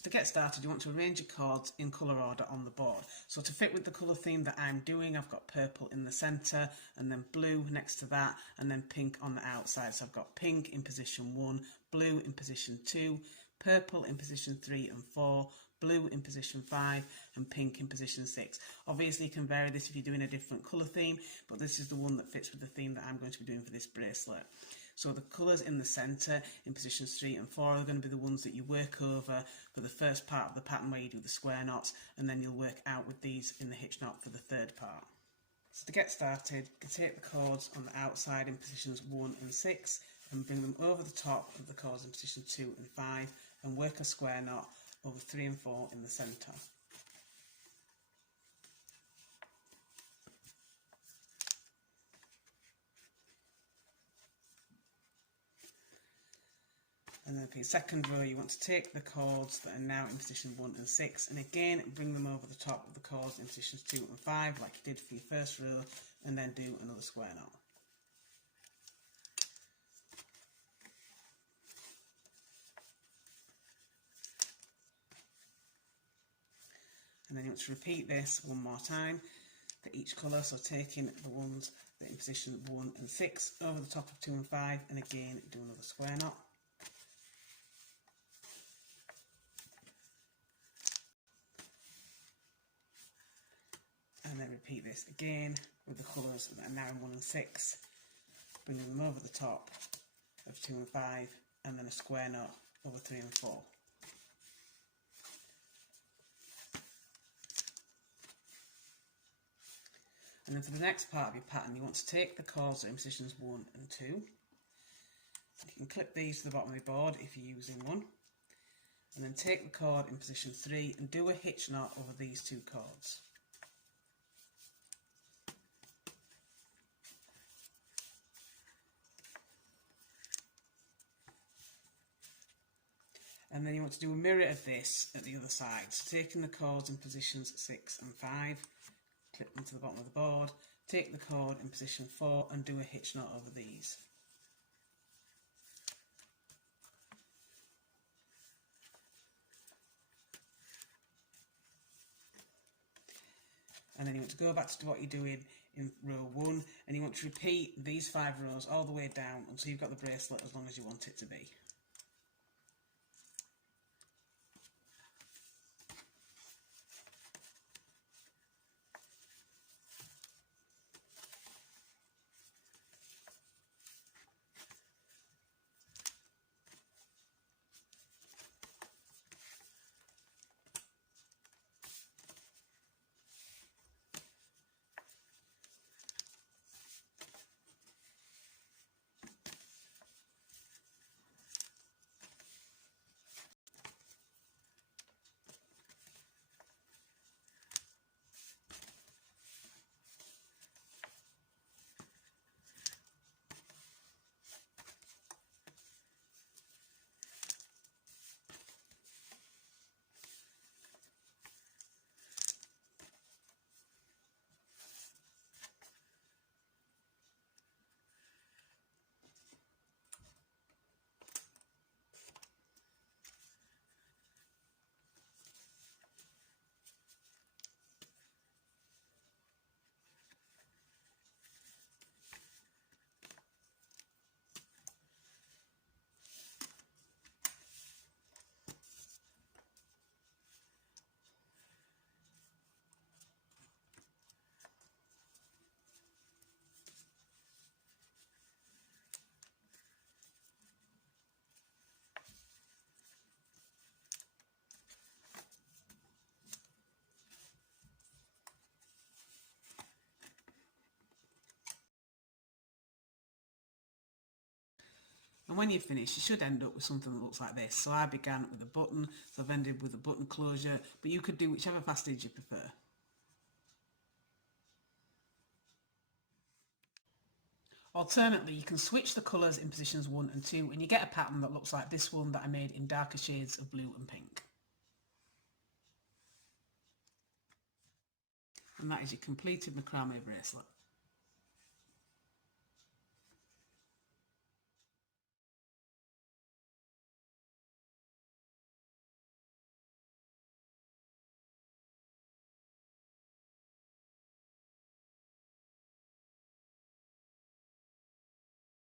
So to get started, you want to arrange your cords in colour order on the board. So to fit with the colour theme that I'm doing, I've got purple in the centre, and then blue next to that, and then pink on the outside. So I've got pink in position 1, blue in position 2, purple in position 3 and 4, blue in position 5 and pink in position 6. Obviously you can vary this if you're doing a different colour theme, but this is the one that fits with the theme that I'm going to be doing for this bracelet. So the colours in the centre in positions 3 and 4 are going to be the ones that you work over for the first part of the pattern where you do the square knots, and then you'll work out with these in the hitch knot for the third part. So to get started, you can take the cords on the outside in positions 1 and 6 and bring them over the top of the cords in position 2 and 5 and work a square knot over 3 and 4 in the centre. And then for your second row, you want to take the cords that are now in position 1 and 6 and again bring them over the top of the cords in positions 2 and 5 like you did for your first row, and then do another square knot. And then you want to repeat this one more time for each colour, so taking the ones that are in position 1 and 6 over the top of 2 and 5 and again do another square knot. And then repeat this again with the colours that are now in 1 and 6, bringing them over the top of 2 and 5 and then a square knot over 3 and 4. And then for the next part of your pattern, you want to take the cords that are in positions 1 and 2. You can clip these to the bottom of your board if you're using one. And then take the cord in position 3 and do a hitch knot over these two cords. And then you want to do a mirror of this at the other side. So taking the cords in positions 6 and 5, clip them to the bottom of the board, take the cord in position 4 and do a hitch knot over these. And then you want to go back to what you're doing in row 1 and you want to repeat these 5 rows all the way down until you've got the bracelet as long as you want it to be. And when you finish, you should end up with something that looks like this. So I began with a button, so I've ended with a button closure, but you could do whichever facetage you prefer. Alternately, you can switch the colours in positions 1 and 2 and you get a pattern that looks like this one that I made in darker shades of blue and pink. And that is your completed macrame bracelet.